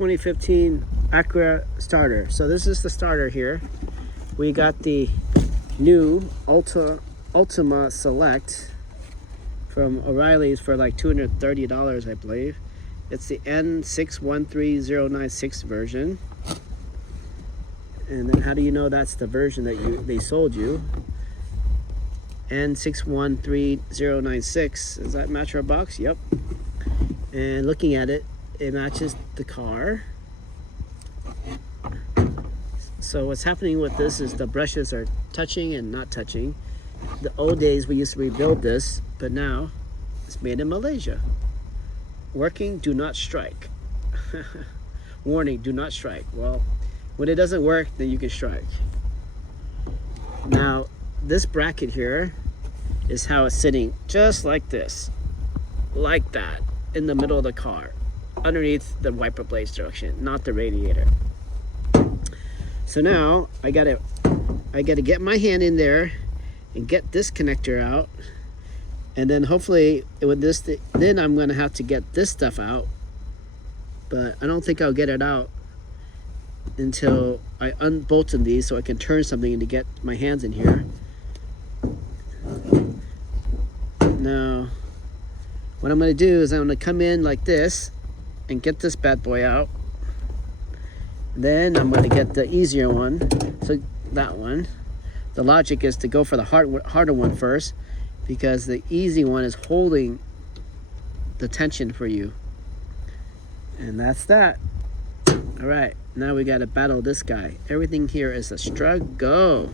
2015 Acura starter. So this is the starter here. We got the new Ultima Select from Oreilly's for like $230, I believe. It's the N613096 version. And then how do you know that's the version that they sold you? N613096. Does that match our box? Yep. And looking at it, it matches the car. So what's happening with this is the brushes are touching and not touching. The old days we used to rebuild this, but now it's made in Malaysia. Working, do not strike. Warning, do not strike. Well, when it doesn't work, then you can strike. Now, this bracket here is how it's sitting, just like this, like that, in the middle of the car, underneath the wiper blade structure, not the radiator. So now I gotta get my hand in there and get this connector out, and then hopefully with this, then I'm gonna have to get this stuff out, but I don't think I'll get it out until I unbolted these so I can turn something to get my hands in here. Now, what I'm going to do is I'm going to come in like this and get this bad boy out. Then I'm going to get the easier one, so that one. The logic is to go for the harder one first, because the easy one is holding the tension for you. And that's that. All right, now we got to battle this guy. Everything here is a struggle.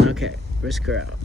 Okay, risk her out.